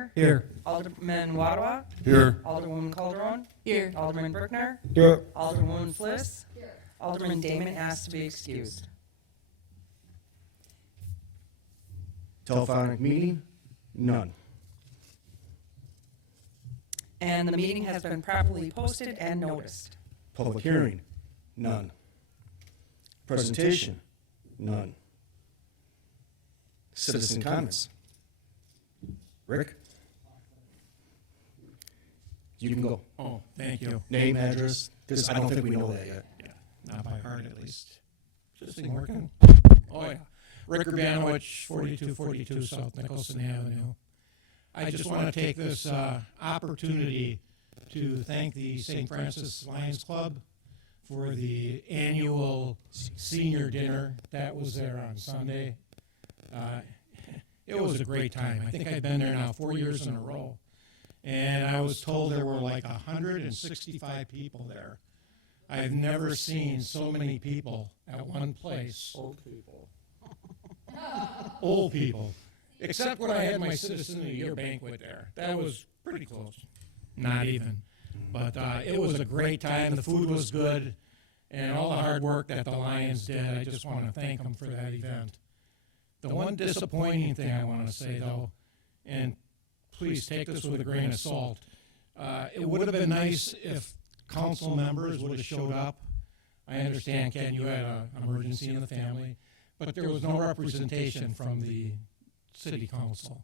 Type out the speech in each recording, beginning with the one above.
Meyer. Here. Alderman Waddwa. Here. Alderwoman Calderon. Here. Alderman Berkner. Here. Alderwoman Fliss. Alderman Damon asked to be excused. Telephonic meeting? None. And the meeting has been properly posted and noticed. Public hearing? None. Presentation? None. Citizen comments? Rick? You can go. Oh, thank you. Name, address, because I don't think we know that yet. Yeah, not by heart at least. Is this thing working? Oh, yeah. Rick Urbanowicz, 4242 South Nicholson Avenue. I just want to take this opportunity to thank the St. Francis Lions Club for the annual senior dinner that was there on Sunday. It was a great time. I think I've been there now 4 years in a row. And I was told there were like 165 people there. I've never seen so many people at one place. Old people. Old people. Except when I had my Citizen of the Year banquet there. That was pretty close. Not even. But it was a great time. The food was good. And all the hard work that the Lions did, I just want to thank them for that event. The one disappointing thing I want to say, though, and please take this with a grain of salt, it would have been nice if council members would have showed up. I understand, Ken, you had an emergency in the family, but there was no representation from the city council.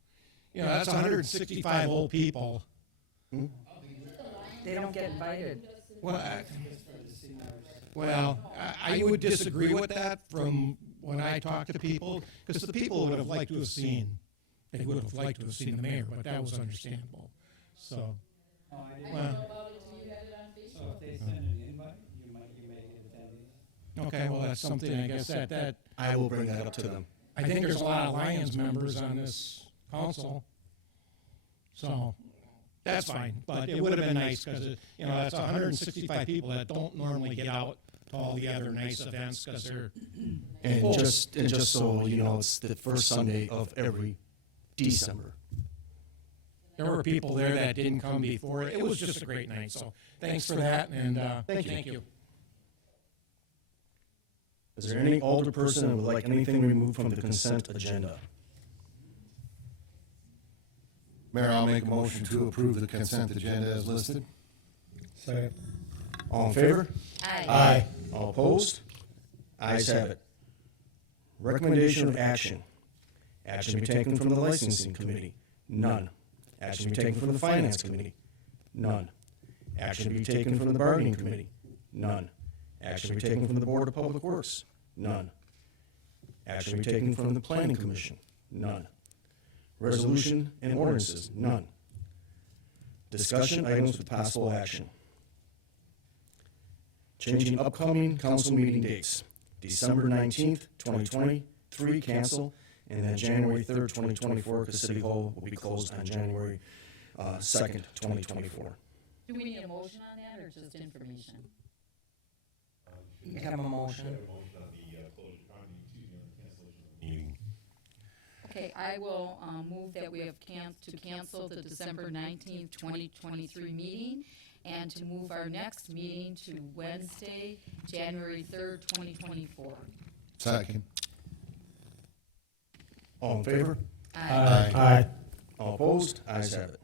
You know, that's 165 old people. They don't get invited. Well, I would disagree with that from when I talked to people, because the people would have liked to have seen, they would have liked to have seen the mayor, but that was understandable. So, Oh, I didn't well, know about it until you had it on Facebook. So if they send an invite, you may get attendees. okay, well, that's something, I guess, that I will bring that up to them. I think there's a lot of Lions members on this council, so that's fine. But it would have been nice because, you know, that's 165 people that don't normally get out to all the other nice events because they're And just so you know, it's the first Sunday of every December. there were people there that didn't come before. It was just a great night. So thanks for that, and thank you. Is there any older person who would like anything removed from the consent agenda? Mayor, I'll make a motion to approve the consent agenda as listed. Second. All in favor? Aye. All opposed? Ayes have it. Recommendation of action. Action to be taken from the licensing committee. None. Action to be taken from the finance committee. None. Action to be taken from the bargaining committee. None. Action to be taken from the Board of Public Works. None. Action to be taken from the Planning Commission. None. Resolution and ordinances. None. Discussion items with possible action. Changing upcoming council meeting dates. December 19th, 2023, cancel, and then January 3rd, 2024, because City Hall will be closed on January 2nd, 2024. Do we need a motion on that or just information? You have a motion. Okay, I will move that we have to cancel the December 19th, 2023 meeting and to move our next meeting to Wednesday, January 3rd, 2024. Second. All in favor? Aye. All opposed? Ayes have it.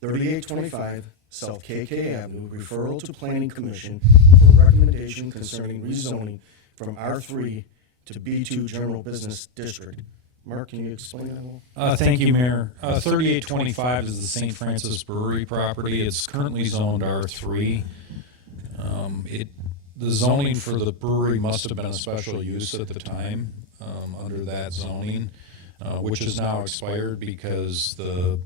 3825 South KK Avenue, referral to Planning Commission for recommendation concerning rezoning from R3 to B2 General Business District. Mark, can you explain that a little? Thank you, Mayor. 3825 is the St. Francis Brewery property. It's currently zoned R3. The zoning for the brewery must have been a special use at the time under that zoning, which is now expired because the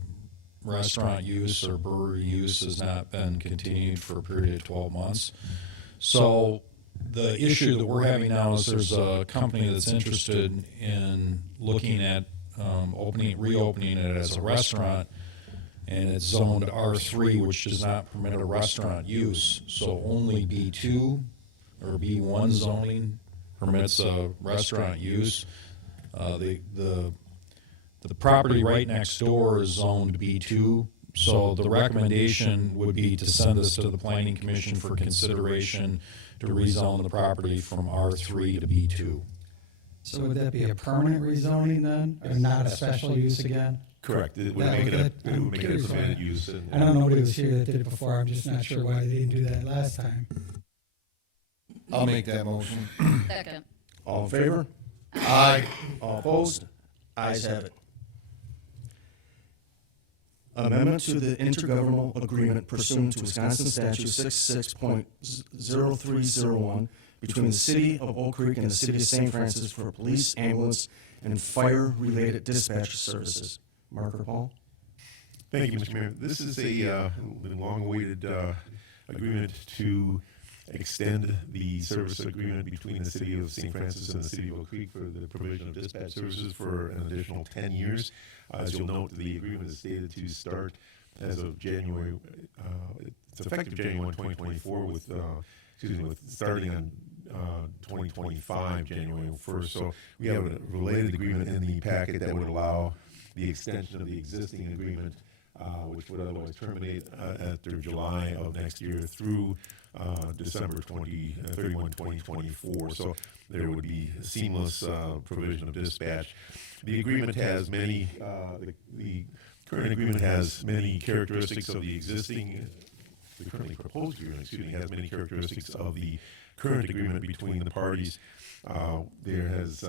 restaurant use or brewery use has not been continued for a period of 12 months. So the issue that we're having now is there's a company that's interested in looking at reopening it as a restaurant, and it's zoned R3, which does not permit a restaurant use. So only B2 or B1 zoning permits a restaurant use. The The property right next door is zoned B2, so the recommendation would be to send this to the Planning Commission for consideration to rezone the property from R3 to B2. So would that be a permanent rezoning then, or not a special use again? Correct. It would That make would- it that- a, it I'm would make it a curious permitted why. use. And- I don't know nobody was here that did it before, I'm just not sure why they didn't do that last time. I'll make that motion. Second. All in favor? Aye. All opposed? Ayes have it. Amendment to the intergovernmental agreement pursuant to Wisconsin Statute 66.0301 between the City of Oak Creek and the City of St. Francis for police, ambulance, and fire-related dispatch services. Mark or Paul? Thank you, Mr. Mayor. This is a long-awaited agreement to extend the service agreement between the City of St. Francis and the City of Oak Creek for the provision of dispatch services for an additional 10 years. As you'll note, the agreement is stated to start as of January, it's effective January 1, 2024 with starting on 2025, January 1st. So we have a related agreement in the packet that would allow the extension of the existing agreement, which would otherwise terminate after July of next year through December 31, 2024. So there would be a seamless provision of dispatch. The agreement has many, the current agreement has many characteristics of the existing, the currently proposed agreement, has many characteristics of the current agreement between the parties. There has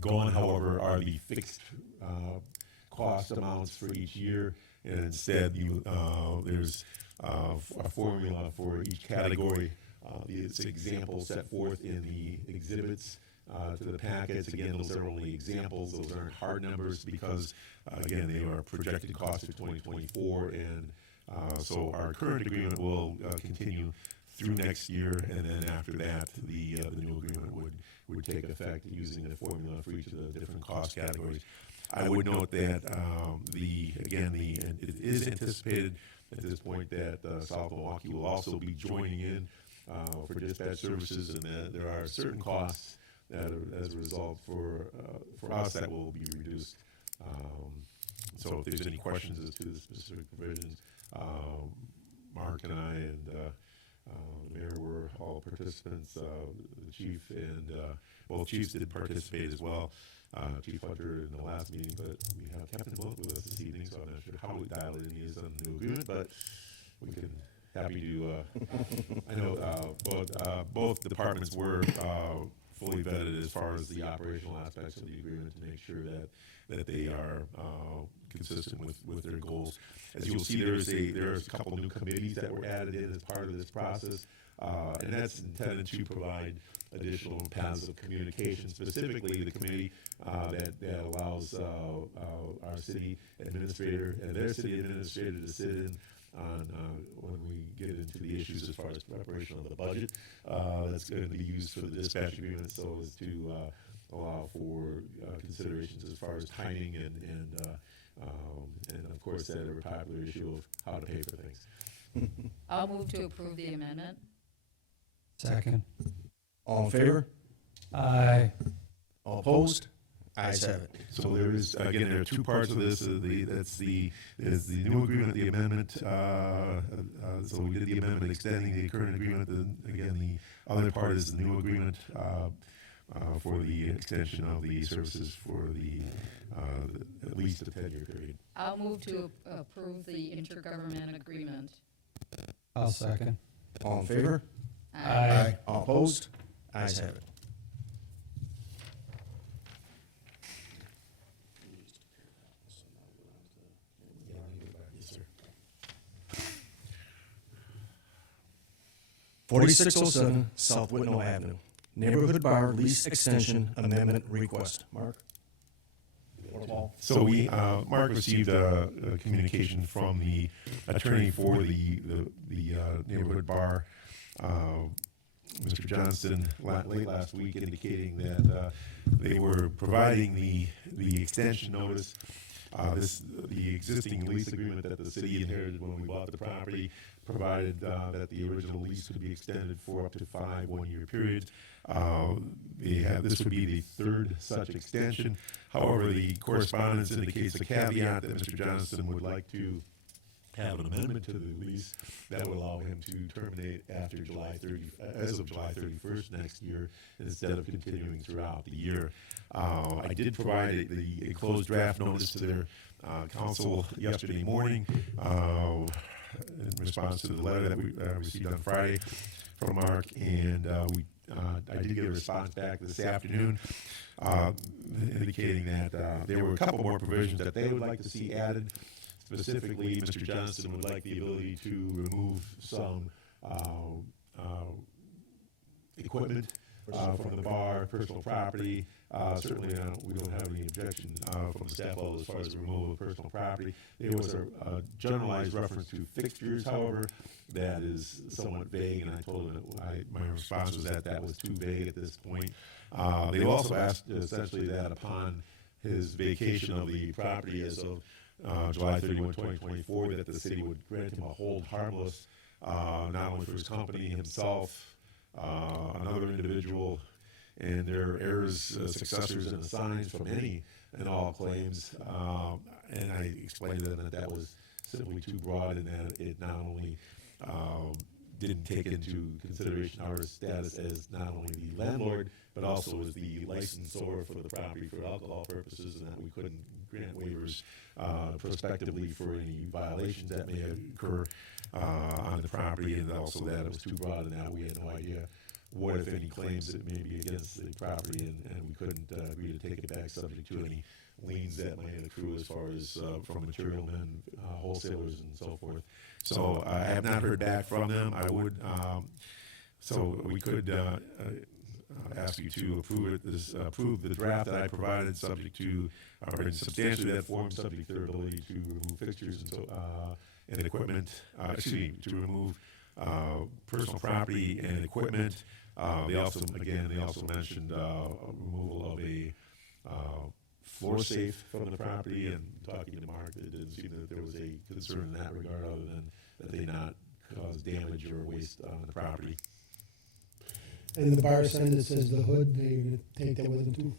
gone, however, are the fixed cost amounts for each year, and instead there's a formula for each category. It's examples set forth in the exhibits to the packets. Again, those are only examples. Those aren't hard numbers because, again, they are projected costs for 2024, and so our current agreement will continue through next year, and then after that, the new agreement would take effect using the formula for each of the different cost categories. I would note that it is anticipated at this point that South Milwaukee will also be joining in for dispatch services, and that there are certain costs that are, as a result for us, that will be reduced. So if there's any questions as to the specific provisions, Mark and I and the Mayor were all participants. The chief and both chiefs did participate as well. Chief Hunter in the last meeting, but we have Captain Wilk with us this evening, so I'm not sure how dialed in he is on the new agreement, but we can happy to. I know both departments were fully vetted as far as the operational aspects of the agreement to make sure that they are consistent with their goals. As you'll see, there's a couple new committees that were added in as part of this process, and that's intended to provide additional paths of communication, specifically the committee that allows our city administrator and their city administrator to sit in on when we get into the issues as far as preparation of the budget that's going to be used for the dispatch agreement, so as to allow for considerations as far as timing and of course that ever popular issue of how to pay for things. I'll move to approve the amendment. Second. All in favor? Aye. All opposed? Ayes have it. So there is, again, there are two parts of this. There's the new agreement, the amendment. So we did the amendment extending the current agreement. Again, the other part is the new agreement for the extension of the services for the at least a 10-year period. I'll move to approve the intergovernmental agreement. I'll second. All in favor? Aye. All opposed? Ayes have it. Yes, sir. 4607 South Whitnall Avenue, Neighborhood Bar Lease Extension Amendment Request. Mark? Or Paul? So we, Mark received a communication from the attorney for the neighborhood bar, Mr. Johnston, late last week, indicating that they were providing the extension notice The existing lease agreement that the city inherited when we bought the property provided that the original lease could be extended for up to 5 one-year periods. This would be the third such extension. However, the correspondence indicates a caveat that Mr. Johnston would like to have an amendment to the lease that would allow him to terminate after as of July 31st next year, instead of continuing throughout the year. I did provide a closed draft notice to their council yesterday morning in response to the letter that we received on Friday from Mark, and I did get a response back this afternoon indicating that there were a couple more provisions that they would like to see added. Specifically, Mr. Johnston would like the ability to remove some equipment from the bar, personal property. Certainly, we don't have any objection from the staff level as far as the removal of personal property. There was a generalized reference to fixtures, however, that is somewhat vague, and I told him that my response was that was too vague at this point. They also asked essentially that upon his vacation of the property as of July 31, 2024, that the city would grant him a hold harmless, not only for his company, himself, another individual, and their heirs, successors, and assigns from any and all claims. And I explained to them that was simply too broad, and that it not only didn't take into consideration our status as not only the landlord, but also as the licensor for the property for alcohol purposes, and that we couldn't grant waivers prospectively for any violations that may occur on the property, and also that it was too broad and that we had no idea what, if any, claims that may be against the property, and we couldn't agree to take it back subject to any liens that might accrue as far as from material men, wholesalers, and so forth. So I have not heard back from them. I would, so we could ask you to approve the draft that I provided, subject to, or in substantially that form, subject to their ability to remove fixtures and so and equipment. To remove personal property and equipment. They also mentioned removal of a floor safe from the property, and talking to Mark, it didn't seem that there was a concern in that regard, other than that they not cause damage or waste on the property. And the bar sign that says the hood, they're going to take that with them too?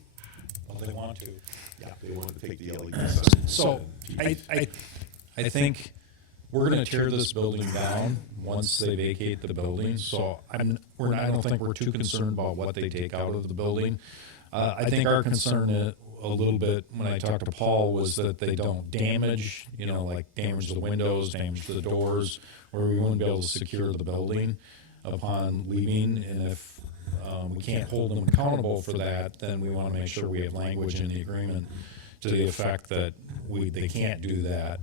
Well, they want to. Yeah, they wanted to take the LED sign. So I think we're going to tear this building down once they vacate the building. So I don't think we're too concerned about what they take out of the building. I think our concern a little bit when I talked to Paul was that they don't damage, like damage the windows, damage the doors, where we wouldn't be able to secure the building upon leaving. And if we can't hold them accountable for that, then we want to make sure we have language in the agreement to the effect that they can't do that.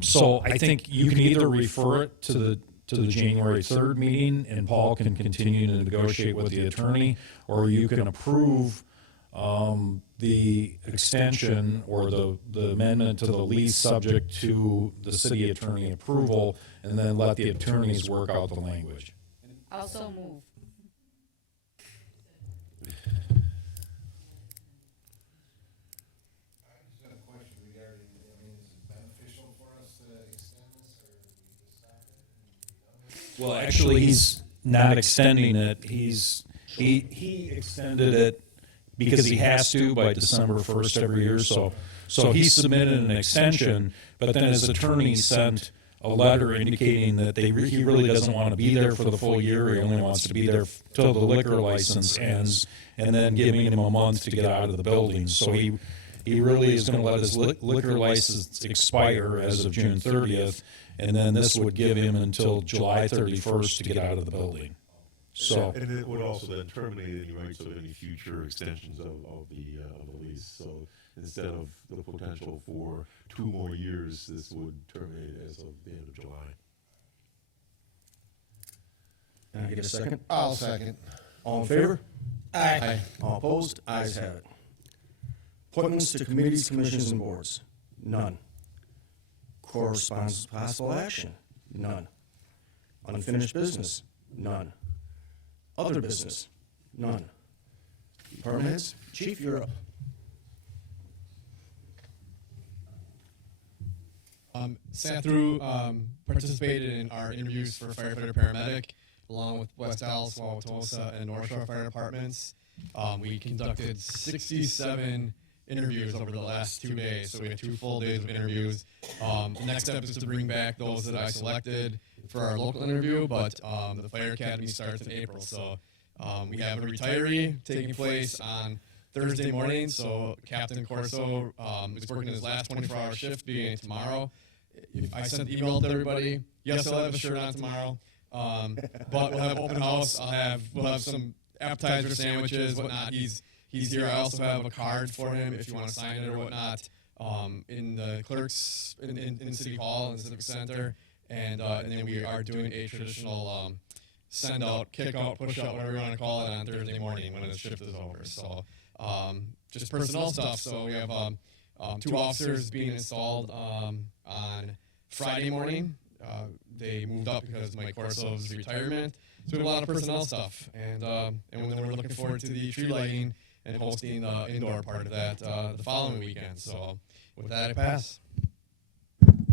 So I think you can either refer it to the January 3rd meeting, and Paul can continue to negotiate with the attorney, or you can approve the extension or the amendment to the lease subject to the city attorney approval, and then let the attorneys work out the language. Also move. Well, actually, he's not extending it. He extended it because he has to by December 1st every year. So he submitted an extension, but then his attorney sent a letter indicating that he really doesn't want to be there for the full year. He only wants to be there till the liquor license ends, and then giving him a month to get out of the building. So he really is going to let his liquor license expire as of June 30th, and then this would give him until July 31st to get out of the building. So, and it would also then terminate any rights of any future extensions of the lease. So instead of the potential for 2 more years, this would terminate as of the end of July. Can I get a second? I'll second. All in favor? Aye. All opposed? Ayes have it. Appointments to committees, commissions, and boards? None. Correspondence, possible action? None. Unfinished business? None. Other business? None. Department heads? Chief, you're up. Sat through, participated in our interviews for firefighter paramedic, along with West Dallas, Wauwatosa, and North Shore Fire Departments. We conducted 67 interviews over the last 2 days, so we had 2 full days of interviews. The next step is to bring back those that I selected for our local interview, but the Fire Academy starts in April, so we have a retiree taking place on Thursday morning, so Captain Corso is working his last 24-hour shift beginning tomorrow. I sent the email to everybody. Yes, I'll have a shirt on tomorrow, but we'll have open house. We'll have some appetizer sandwiches, whatnot. He's here. I also have a card for him if you want to sign it or whatnot. In the clerks in City Hall and Civic Center, and then we are doing a traditional send out, kick out, push out, whatever you want to call it, on Thursday morning when the shift is over. So just personnel stuff. So we have 2 officers being installed on Friday morning. They moved up because Mike Corso's retirement. So we have a lot of personnel stuff, and then we're looking forward to the tree lighting and hosting the indoor part of that the following weekend. So with that, I pass.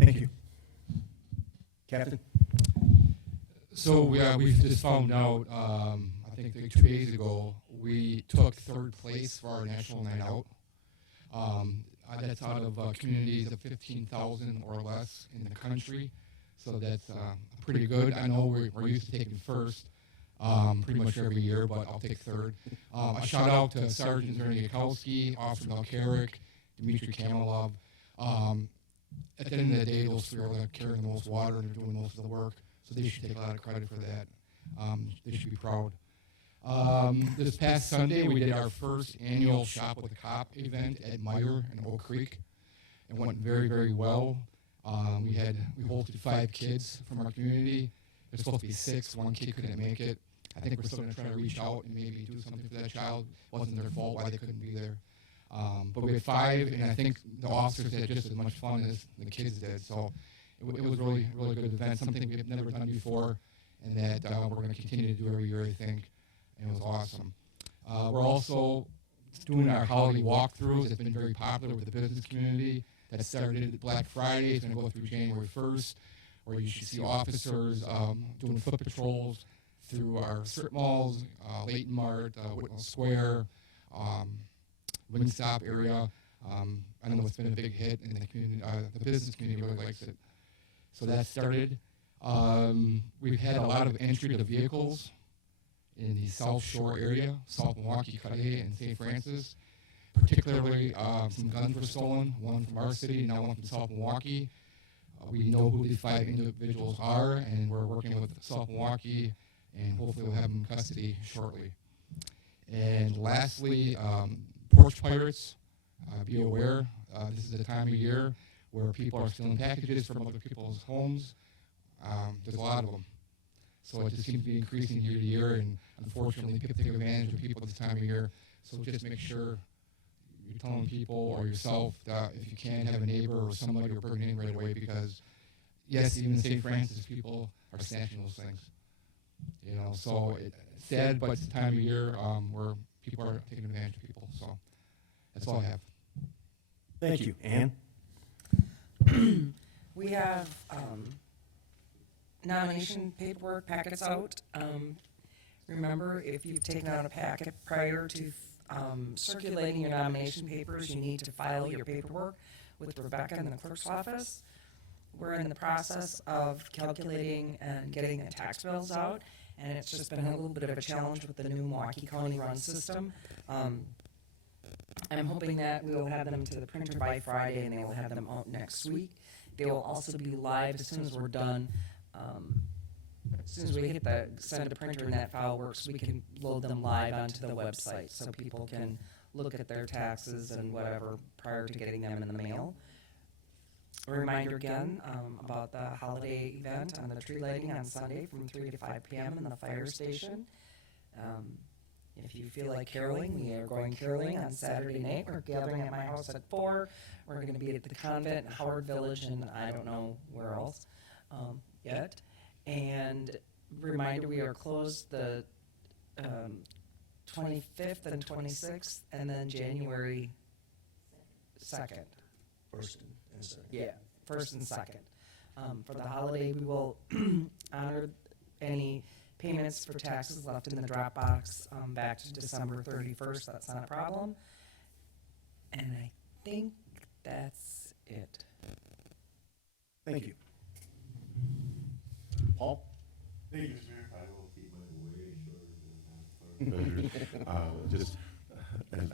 Thank you. Captain? So we've just found out, I think like 2 days ago, we took 3rd place for our national night out. That's out of communities of 15,000 or less in the country. So that's pretty good. I know we're used to taking 1st pretty much every year, but I'll take 3rd. A shout out to Sergeant Zerny Yakowski, Officer Mel Carrick, Dmitry Kamalov. At the end of the day, those 3 are carrying the most water and they're doing most of the work. So they should take a lot of credit for that. They should be proud. This past Sunday, we did our first annual Shop with a Cop event at Meyer and Oak Creek. It went very, very well. We hosted 5 kids from our community. There's supposed to be 6. 1 kid couldn't make it. I think we're still going to try to reach out and maybe do something for that child. It wasn't their fault why they couldn't be there. But we had 5, and I think the officers had just as much fun as the kids did. So it was really, really good event, something we've never done before, and that we're going to continue to do every year, I think. And it was awesome. We're also doing our holiday walkthroughs. It's been very popular with the business community. That started Black Friday. It's going to go through January 1st, where you should see officers doing foot patrols through our strip malls, Leighton Mart, Whitnall Square, Wingstop area. I know it's been a big hit in the community. The business community really likes it. So that started. We've had a lot of entry to the vehicles in the South Shore area, South Milwaukee, Cudahy, and St. Francis. Particularly, some guns were stolen, 1 from our city, now 1 from South Milwaukee. We know who these 5 individuals are, and we're working with South Milwaukee, and hopefully we'll have them in custody shortly. And lastly, porch pirates, be aware, this is the time of year where people are stealing packages from other people's homes. There's a lot of them. So it just seems to be increasing year to year, and unfortunately people take advantage of people this time of year. So just make sure you're telling people or yourself that if you can, have a neighbor or somebody or bring it in right away, because yes, even in St. Francis, people are snatching those things. You know, so it's sad, but it's the time of year where people are taking advantage of people. So that's all I have. Thank you. Ann? We have nomination paperwork packets out. Remember, if you've taken out a packet prior to circulating your nomination papers, you need to file your paperwork with Rebecca in the clerk's office. We're in the process of calculating and getting the tax bills out, and it's just been a little bit of a challenge with the new Milwaukee County run system. I'm hoping that we will have them to the printer by Friday, and they will have them out next week. They will also be live as soon as we're done. As soon as we hit the send to printer and that file works, we can load them live onto the website so people can look at their taxes and whatever prior to getting them in the mail. A reminder again about the holiday event on the tree lighting on Sunday from 3 to 5 p.m. in the fire station. If you feel like caroling, we are going caroling on Saturday night. We're gathering at my house at 4. We're going to be at the convent in Howard Village, and I don't know where else yet. And reminder, we are closed the 25th and 26th, and then January 2nd. First and second. Yeah, 1st and 2nd. For the holiday, we will honor any payments for taxes left in the drop box back to December 31st. That's not a problem. And I think that's it. Thank you. Paul? Thank you, Mr. Mayor. I will keep my way shorter than just, and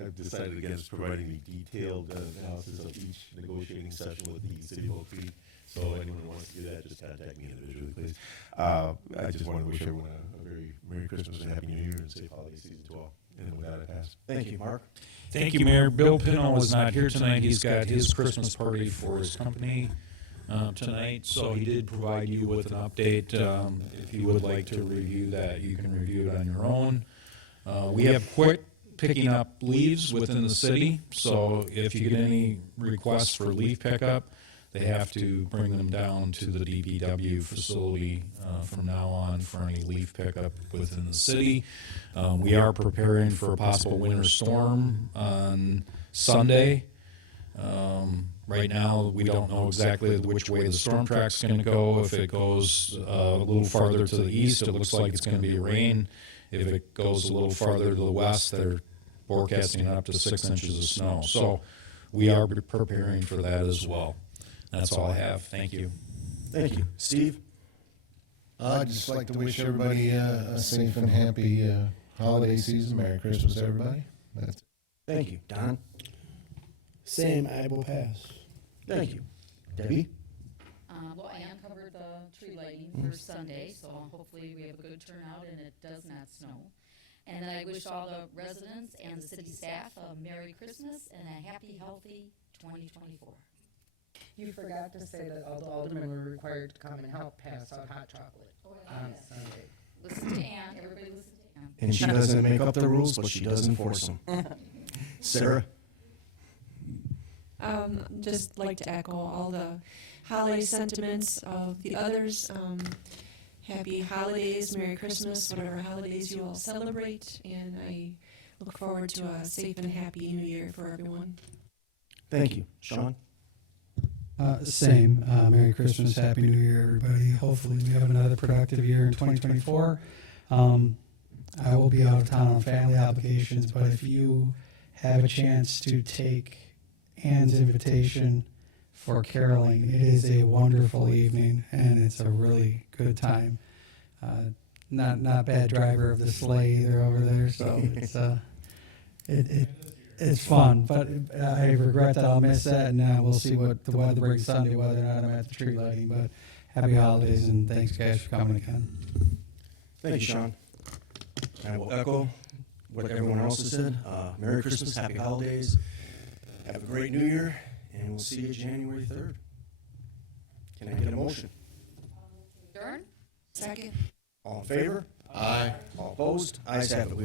I've decided against providing the detailed analysis of each negotiating session with the City of Oak Creek. So anyone who wants to do that, just contact me individually, please. I just want to wish everyone a very Merry Christmas and Happy New Year and safe holiday season to all. And with that, I pass. Thank you, Mark. Thank you, Mayor. Bill Pino is not here tonight. He's got his Christmas party for his company tonight, so he did provide you with an update. If you would like to review that, you can review it on your own. We have quit picking up leaves within the city, so if you get any requests for leaf pickup, they have to bring them down to the DPW facility from now on for any leaf pickup within the city. We are preparing for a possible winter storm on Sunday. Right now, we don't know exactly which way the storm track's going to go. If it goes a little farther to the east, it looks like it's going to be rain. If it goes a little farther to the west, they're forecasting up to 6 inches of snow. So we are preparing for that as well. That's all I have. Thank you. Thank you. Steve? I'd just like to wish everybody a safe and happy holiday season. Merry Christmas, everybody. That's Thank you. Don? Same, I will pass. Thank you. Debbie? Well, Ann covered the tree lighting for Sunday, so hopefully we have a good turnout and it does not snow. And then I wish all the residents and the city staff a Merry Christmas and a happy, healthy 2024. You forgot to say that all the aldermen were required to come and help pass out hot chocolate on Sunday. Listen to Ann, everybody listen to Ann. And she doesn't make up the rules, but she does enforce them. Sarah? Just like to echo all the holiday sentiments of the others. Happy holidays, Merry Christmas, whatever holidays you all celebrate, and I look forward to a safe and happy New Year for everyone. Thank you. Sean? Same. Merry Christmas, Happy New Year, everybody. Hopefully we have another productive year in 2024. I will be out of town on family obligations, but if you have a chance to take Ann's invitation for caroling, it is a wonderful evening, and it's a really good time. Not bad driver of the sleigh either over there, so it's fun, but I regret that I'll miss that, and we'll see what the weather brings Sunday, whether or not I'm at the tree lighting. But happy holidays, and thanks, guys, for coming again. Thank you, Sean. I will echo what everyone else has said. Merry Christmas, Happy Holidays. Have a great New Year, and we'll see you January 3rd. Can I get a motion? Adjourn? Second. All in favor? Aye. All opposed? Ayes have it. We